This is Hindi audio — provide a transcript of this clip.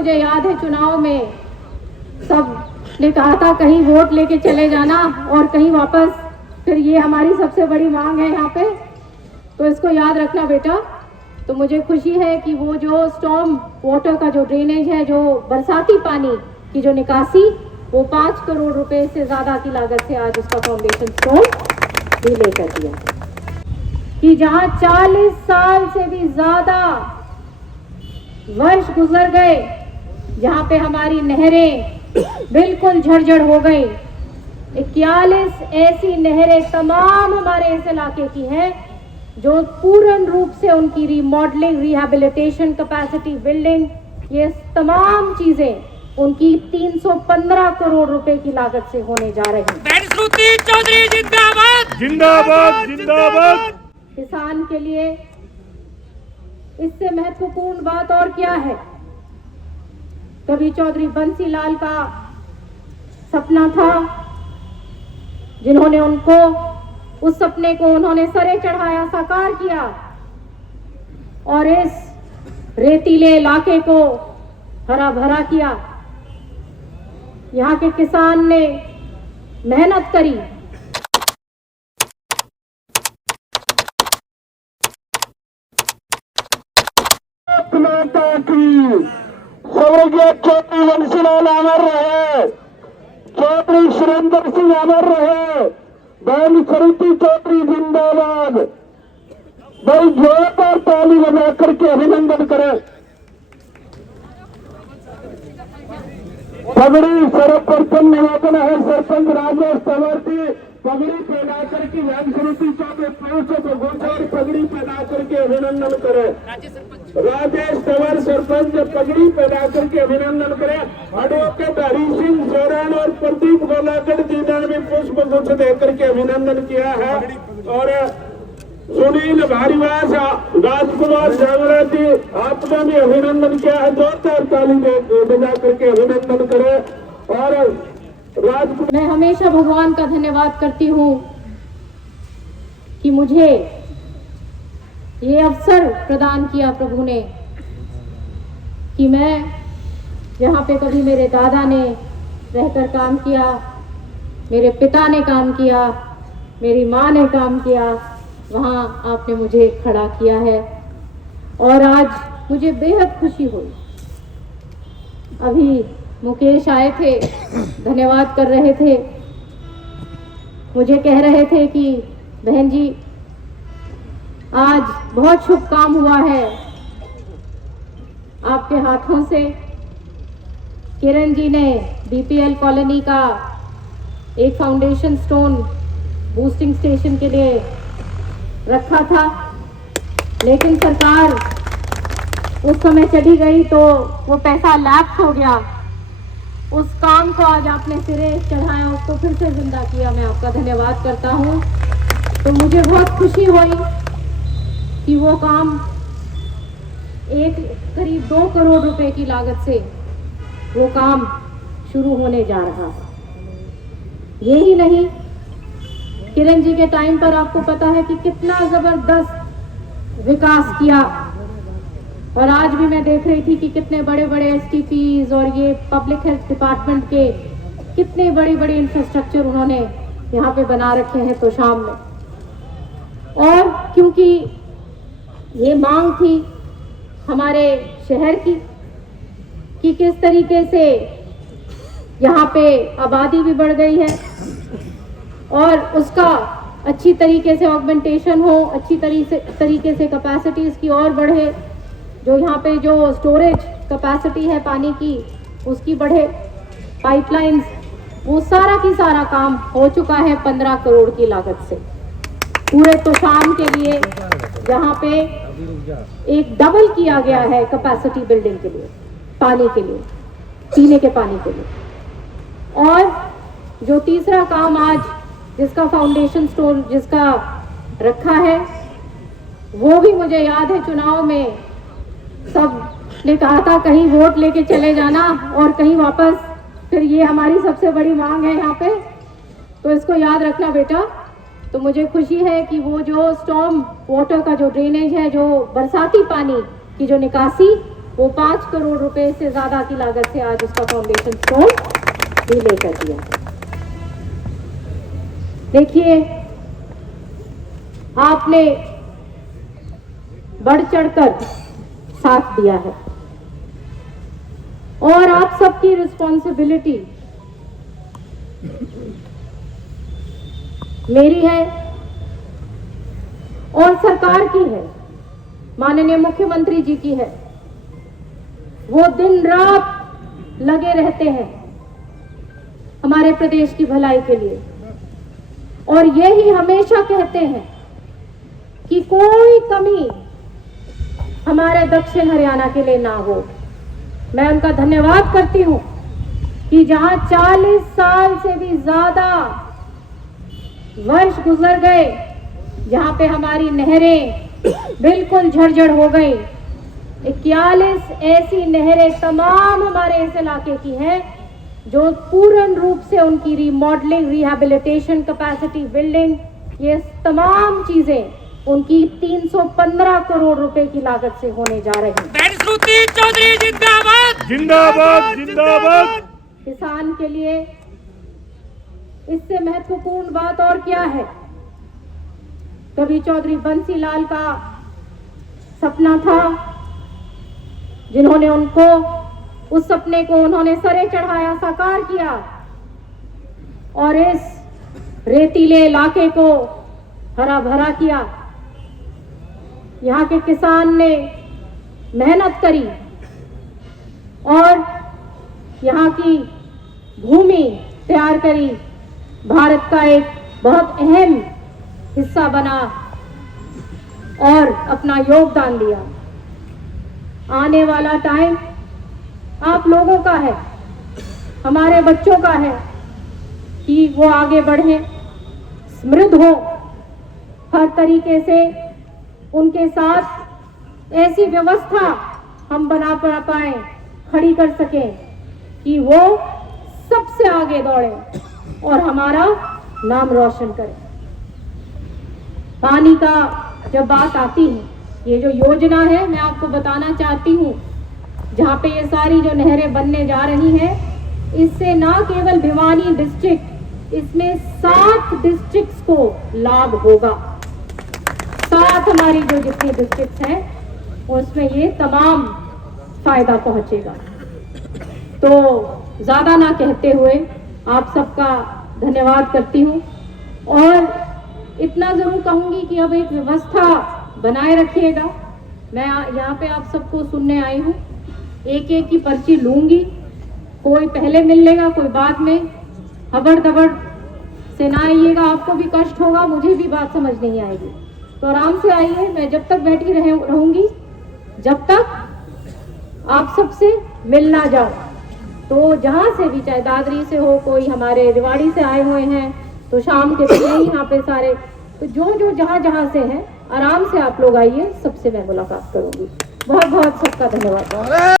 मुझे याद है चुनाव में सब ने कहा था कहीं वोट लेके चले जाना और कहीं वापस, फिर ये हमारी सबसे बड़ी मांग है यहाँ पे, तो इसको याद रखना बेटा। तो मुझे खुशी है कि वो जो स्टॉर्म वाटर का जो ड्रेनेज है, जो बरसाती पानी की जो निकासी, वो 5 करोड़ रुपए से ज्यादा की लागत से आज उसका फाउंडेशन स्टोन भी लेकर दिया। कि जहां 40 साल से भी ज्यादा वर्ष गुजर गए, जहां पे हमारी नहरें बिल्कुल झरझर हो गई, 41 ऐसी नहरें तमाम हमारे इस इलाके की हैं जो पूर्ण रूप से उनकी रीमॉडलिंग, रिहैबिलिटेशन, कैपेसिटी बिल्डिंग, ये तमाम चीजें उनकी 315 करोड़ रुपए की लागत से होने जा रही हैं। श्रुति चौधरी जिंदाबाद जिंदाबाद जिंदाबाद। किसान के लिए इससे महत्वपूर्ण बात और क्या है? कभी चौधरी बंसीलाल का सपना था, जिन्होंने उनको उस सपने को उन्होंने सरे चढ़ाया, साकार किया और इस रेतीले इलाके को हरा भरा किया। यहाँ के किसान ने मेहनत करी, स्वर्गीय चौधरी बंसीलाल अमर रहे, चौधरी सुरेंद्र सिंह अमर रहे, बहन सरिता चौधरी जिंदाबाद। भाई जोरदार ताली बजा करके अभिनंदन करें। पगड़ी सर्वप्रथम निवेदन है सरपंच राजेश तंवर की, पगड़ी पहना करके बहन सरिता चौधरी पहुंचे तो गोचार पगड़ी पहना करके अभिनंदन करें। राजेश तंवर सरपंच पगड़ी पहना करके अभिनंदन करें। एडवोकेट हरि सिंह सोरेन और प्रदीप गोलागढ़ जी ने भी पुष्प गुच्छ देकर के अभिनंदन किया है। और सुनील भारीवास, राजकुमार जागरा जी, आपने भी अभिनंदन किया है। जोरदार ताली बजा करके अभिनंदन करें। और मैं हमेशा भगवान का धन्यवाद करती हूँ कि मुझे ये अवसर प्रदान किया प्रभु ने कि मैं जहाँ पे कभी मेरे दादा ने रहकर काम किया, मेरे पिता ने काम किया, मेरी माँ ने काम किया, वहाँ आपने मुझे खड़ा किया है और आज मुझे बेहद खुशी हुई। अभी मुकेश आए थे, धन्यवाद कर रहे थे, मुझे कह रहे थे कि बहन जी आज बहुत शुभ काम हुआ है आपके हाथों से। किरण जी ने बीपीएल कॉलोनी का एक फाउंडेशन स्टोन बूस्टिंग स्टेशन के लिए रखा था, लेकिन सरकार उस समय चली गई तो वो पैसा लैप्स हो गया। उस काम को आज आपने सिरे चढ़ाया, उसको फिर से जिंदा किया। मैं आपका धन्यवाद करता हूँ। तो मुझे बहुत खुशी हुई कि वो काम करीब 2 करोड़ रुपए की लागत से वो काम शुरू होने जा रहा है। यही नहीं, किरण जी के टाइम पर आपको पता है कि कितना जबरदस्त विकास किया और आज भी मैं देख रही थी कि कितने बड़े बड़े एसटीपीज और ये पब्लिक हेल्थ डिपार्टमेंट के कितने बड़े बड़े इंफ्रास्ट्रक्चर उन्होंने यहाँ पे बना रखे हैं तो शाम में। और क्योंकि ये मांग थी हमारे शहर की कि किस तरीके से यहाँ पे आबादी भी बढ़ गई है और उसका अच्छी तरीके से ऑगमेंटेशन हो, अच्छी तरीके से कैपेसिटी इसकी और बढ़े, जो यहाँ पे जो स्टोरेज कैपेसिटी है पानी की उसकी बढ़े, पाइपलाइंस, वो सारा की सारा काम हो चुका है 15 करोड़ की लागत से पूरे तोशाम के लिए, जहाँ पे एक डबल किया गया है कैपेसिटी बिल्डिंग के लिए, पानी के लिए, पीने के पानी के लिए। और जो तीसरा काम आज जिसका फाउंडेशन स्टोन जिसका रखा है, वो भी मुझे याद है चुनाव में सब ने कहा था कहीं वोट लेके चले जाना और कहीं वापस, फिर ये हमारी सबसे बड़ी मांग है यहाँ पे, तो इसको याद रखना बेटा। तो मुझे खुशी है कि वो जो स्टॉर्म वाटर का जो ड्रेनेज है, जो बरसाती पानी की जो निकासी, वो 5 करोड़ रुपए से ज्यादा की लागत से आज उसका फाउंडेशन स्टोन भी लेकर दिया। देखिए, आपने बढ़ चढ़कर साथ दिया है और आप सबकी रिस्पॉन्सिबिलिटी मेरी है और सरकार की है, माननीय मुख्यमंत्री जी की है। वो दिन रात लगे रहते हैं हमारे प्रदेश की भलाई के लिए और यही हमेशा कहते हैं कि कोई कमी हमारे दक्षिण हरियाणा के लिए ना हो। मैं उनका धन्यवाद करती हूं कि जहां 40 साल से भी ज्यादा वर्ष गुजर गए, जहां पे हमारी नहरें बिल्कुल झरझर हो गई, 41 ऐसी नहरें तमाम हमारे इस इलाके की हैं जो पूर्ण रूप से उनकी रीमॉडलिंग, रिहैबिलिटेशन, कैपेसिटी बिल्डिंग, ये तमाम चीजें उनकी 315 करोड़ रुपए की लागत से होने जा रही हैं। बहन श्रुति चौधरी जिंदाबाद। जिंदाबाद जिंदाबाद। किसान के लिए इससे महत्वपूर्ण बात और क्या है? कभी चौधरी बंसीलाल का सपना था, जिन्होंने उनको उस सपने को उन्होंने सरे चढ़ाया, साकार किया और इस रेतीले इलाके को हरा भरा किया। यहाँ के किसान ने मेहनत करी और यहाँ की भूमि तैयार करी, भारत का एक बहुत अहम हिस्सा बना और अपना योगदान दिया। आने वाला टाइम आप लोगों का है, हमारे बच्चों का है कि वो आगे बढ़े, समृद्ध हो, हर तरीके से उनके साथ ऐसी व्यवस्था हम बना पाए, खड़ी कर सकें कि वो सबसे आगे दौड़े और हमारा नाम रोशन करें। पानी का जब बात आती है, ये जो योजना है मैं आपको बताना चाहती हूँ, जहाँ पे ये सारी जो नहरें बनने जा रही हैं, इससे ना केवल भिवानी डिस्ट्रिक्ट, इसमें 7 डिस्ट्रिक्ट्स को लाभ होगा। 7 हमारी जो जितनी डिस्ट्रिक्ट्स हैं उसमें ये तमाम फायदा पहुंचेगा। तो ज्यादा ना कहते हुए आप सबका धन्यवाद करती हूँ और इतना जरूर कहूंगी कि अब एक व्यवस्था बनाए रखिएगा। मैं यहाँ पे आप सबको सुनने आई हूँ, एक एक की पर्ची लूंगी, कोई पहले मिल लेगा, कोई बाद में। हबड़ दबड़ से ना आइएगा, आपको भी कष्ट होगा, मुझे भी बात समझ नहीं आएगी। तो आराम से आइए, मैं जब तक बैठी रहूंगी जब तक आप सबसे मिल ना जाओ। तो जहाँ से भी, चाहे दादरी से हो, कोई हमारे रेवाड़ी से आए हुए हैं तो शाम के समय यहाँ पे सारे, तो जो जहाँ से हैं आराम से आप लोग आइए, सबसे मैं मुलाकात करूंगी। बहुत बहुत सबका धन्यवाद।